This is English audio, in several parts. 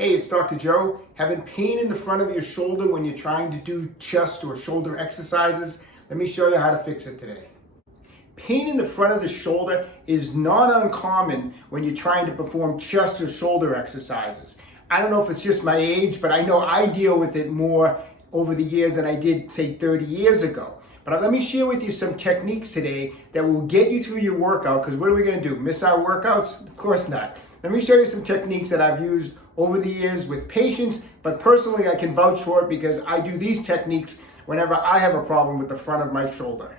Hey, it's Dr. Joe. Having pain in the front of your shoulder when you're trying to do chest or shoulder exercises? Let me show you how to fix it today. Pain in the front of the shoulder is not uncommon when you're trying to perform chest or shoulder exercises. I don't know if it's just my age, but I know I deal with it more over the years than I did, say, 30 years ago. But let me share with you some techniques today that will get you through your workout, because what are we going to do? Miss our workouts? Of course not. Let me show you some techniques that I've used over the years with patients, but personally I can vouch for it because I do these techniques whenever I have a problem with the front of my shoulder.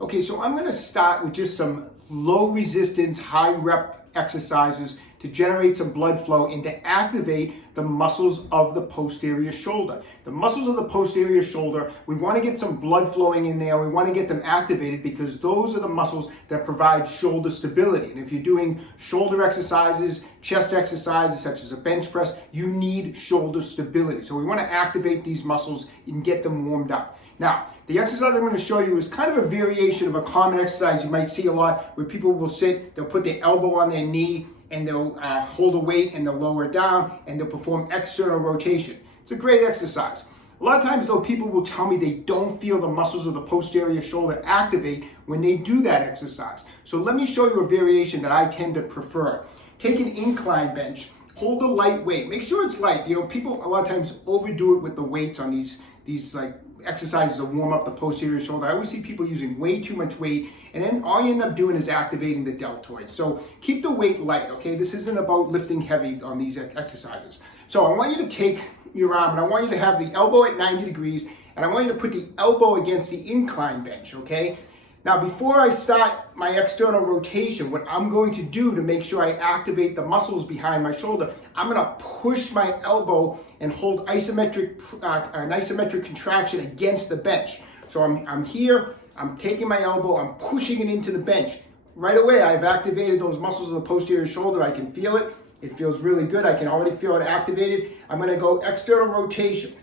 Okay, so I'm going to start with just some low resistance, high rep exercises to generate some blood flow and to activate the muscles of the posterior shoulder. The muscles of the posterior shoulder, we want to get some blood flowing in there. We want to get them activated because those are the muscles that provide shoulder stability. And if you're doing shoulder exercises, chest exercises such as a bench press, you need shoulder stability. So we want to activate these muscles and get them warmed up. Now, the exercise I'm going to show you is kind of a variation of a common exercise you might see a lot where people will sit, they'll put their elbow on their knee, and they'll hold a weight and they'll lower it down and they'll perform external rotation. It's a great exercise. A lot of times though, people will tell me they don't feel the muscles of the posterior shoulder activate when they do that exercise. So let me show you a variation that I tend to prefer. Take an incline bench, hold a light weight. Make sure it's light. You know, people a lot of times overdo it with the weights on these like exercises to warm up the posterior shoulder. I always see people using way too much weight, and then all you end up doing is activating the deltoid. So keep the weight light, okay? This isn't about lifting heavy on these exercises. So I want you to take your arm, and I want you to have the elbow at 90 degrees, and I want you to put the elbow against the incline bench, okay? Now, before I start my external rotation, what I'm going to do to make sure I activate the muscles behind my shoulder, I'm going to push my elbow and hold an isometric contraction against the bench. So I'm here, I'm taking my elbow, I'm pushing it into the bench. Right away, I've activated those muscles of the posterior shoulder. I can feel it. It feels really good. I can already feel it activated. I'm going to go external rotation.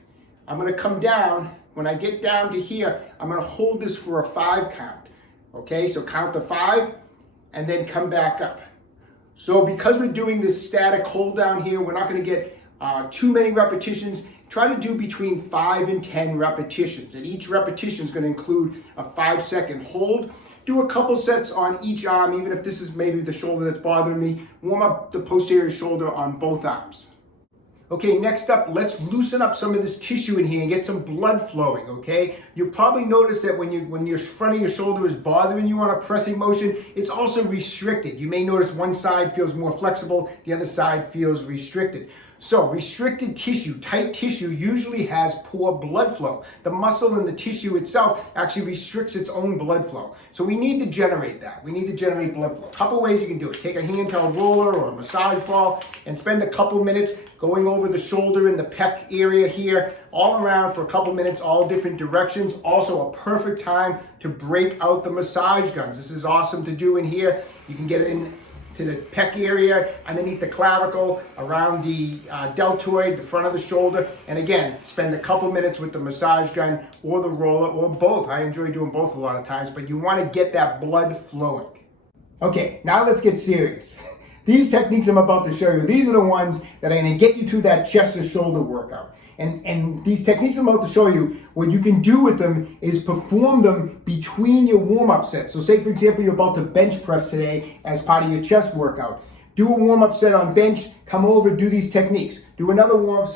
I'm going to come down. When I get down to here, I'm going to hold this for a 5 count. Okay, so count to 5 and then come back up. So because we're doing this static hold down here, we're not going to get too many repetitions. Try to do between 5 and 10 repetitions, and each repetition is going to include a 5-second hold. Do a couple sets on each arm, even if this is maybe the shoulder that's bothering me. Warm up the posterior shoulder on both arms. Okay, next up, let's loosen up some of this tissue in here and get some blood flowing, okay? You'll probably notice that when your front of your shoulder is bothering you on a pressing motion, it's also restricted. You may notice one side feels more flexible, the other side feels restricted. So restricted tissue, tight tissue, usually has poor blood flow. The muscle and the tissue itself actually restricts its own blood flow. So we need to generate that. We need to generate blood flow. A couple ways you can do it. Take a handheld roller or a massage ball and spend a couple minutes going over the shoulder and the pec area here, all around for a couple minutes, all different directions. Also a perfect time to break out the massage guns. This is awesome to do in here. You can get it in to the pec area, underneath the clavicle, around the deltoid, the front of the shoulder. And again, spend a couple minutes with the massage gun or the roller or both. I enjoy doing both a lot of times, but you want to get that blood flowing. Okay, now let's get serious. These techniques I'm about to show you, these are the ones that are going to get you through that chest or shoulder workout. And these techniques I'm about to show you, what you can do with them is perform them between your warm-up sets. So say, for example, you're about to bench press today as part of your chest workout. Do a warm-up set on bench, come over, do these techniques. Do another warm-up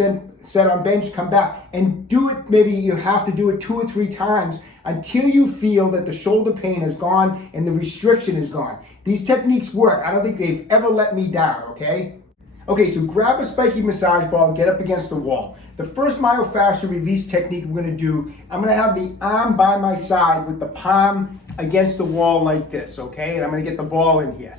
set on bench, come back, and do it. Maybe you have to do it 2 or 3 times until you feel that the shoulder pain is gone and the restriction is gone. These techniques work. I don't think they've ever let me down, okay? Okay, so grab a spiky massage ball, get up against the wall. The first myofascial release technique we're going to do, I'm going to have the arm by my side with the palm against the wall like this, okay? And I'm going to get the ball in here.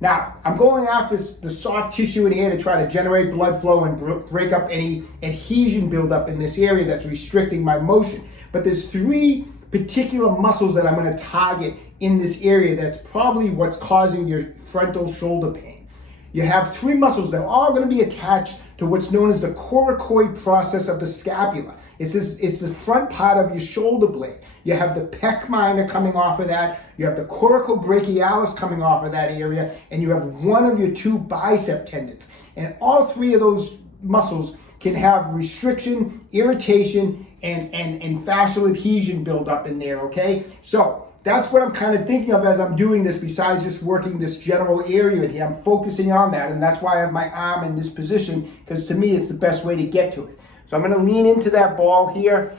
Now, I'm going after the soft tissue in here to try to generate blood flow and break up any adhesion buildup in this area that's restricting my motion. But there's 3 particular muscles that I'm going to target in this area that's probably what's causing your frontal shoulder pain. You have 3 muscles that are all going to be attached to what's known as the coracoid process of the scapula. It's the front part of your shoulder blade. You have the pec minor coming off of that, you have the coracobrachialis coming off of that area, and you have one of your 2 bicep tendons. And all 3 of those muscles can have restriction, irritation, and fascial adhesion build up in there, okay? So that's what I'm kind of thinking of as I'm doing this, besides just working this general area in here. I'm focusing on that, and that's why I have my arm in this position, because to me, it's the best way to get to it. So I'm gonna lean into that ball here,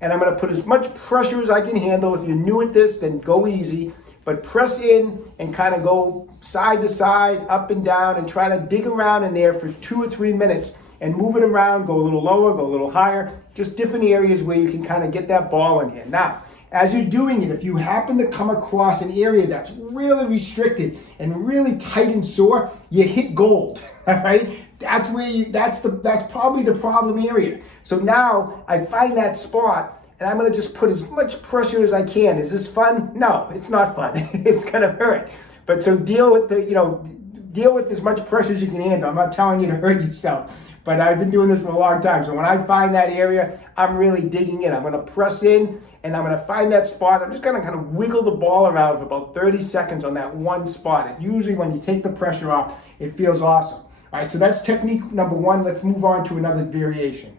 and I'm gonna put as much pressure as I can handle. If you're new at this, then go easy, but press in and kind of go side to side, up and down, and try to dig around in there for 2 or 3 minutes and move it around, go a little lower, go a little higher, just different areas where you can kind of get that ball in here. Now, as you're doing it, if you happen to come across an area that's really restricted and really tight and sore, you hit gold, all right? That's probably the problem area. So now I find that spot, and I'm gonna just put as much pressure as I can. Is this fun? No, it's not fun. It's gonna hurt. But so deal with as much pressure as you can handle. I'm not telling you to hurt yourself, but I've been doing this for a long time. So when I find that area, I'm really digging in. I'm gonna press in, and I'm gonna find that spot. I'm just gonna kind of wiggle the ball around for about 30 seconds on that one spot. And usually when you take the pressure off, it feels awesome. All right, so that's technique number one. Let's move on to another variation.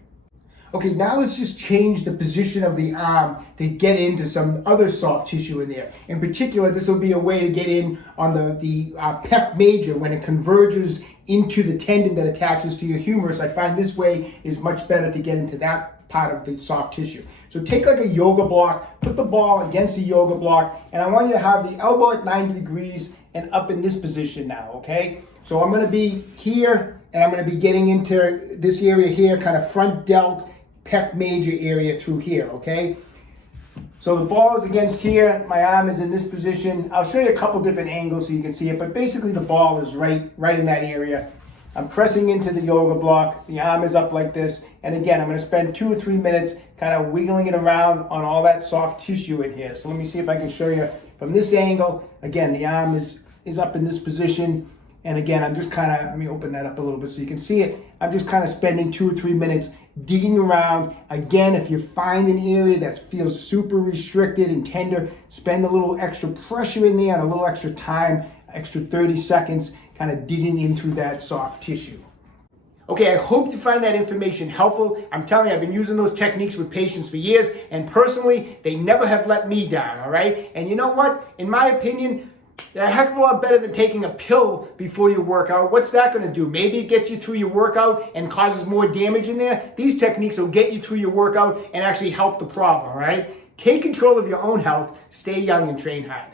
Okay, now let's just change the position of the arm to get into some other soft tissue in there. In particular, this will be a way to get in on the pec major when it converges into the tendon that attaches to your humerus. I find this way is much better to get into that part of the soft tissue. So take like a yoga block, put the ball against the yoga block, and I want you to have the elbow at 90 degrees and up in this position now, okay? So I'm gonna be here, and I'm gonna be getting into this area here, kind of front delt, pec major area through here, okay? So the ball is against here, my arm is in this position. I'll show you a couple different angles so you can see it, but basically the ball is right in that area. I'm pressing into the yoga block, the arm is up like this, and again, I'm gonna spend 2 or 3 minutes kind of wiggling it around on all that soft tissue in here. So let me see if I can show you from this angle. Again, the arm is up in this position, and again, I'm just kind of, let me open that up a little bit so you can see it. I'm just kind of spending 2 or 3 minutes digging around. Again, if you find an area that feels super restricted and tender, spend a little extra pressure in there and a little extra time, extra 30 seconds, kind of digging in through that soft tissue. Okay, I hope you find that information helpful. I'm telling you, I've been using those techniques with patients for years, and personally, they never have let me down, all right? And you know what? In my opinion, they're a heck of a lot better than taking a pill before your workout. What's that going to do? Maybe it gets you through your workout and causes more damage in there. These techniques will get you through your workout and actually help the problem, all right? Take control of your own health, stay young, and train hard.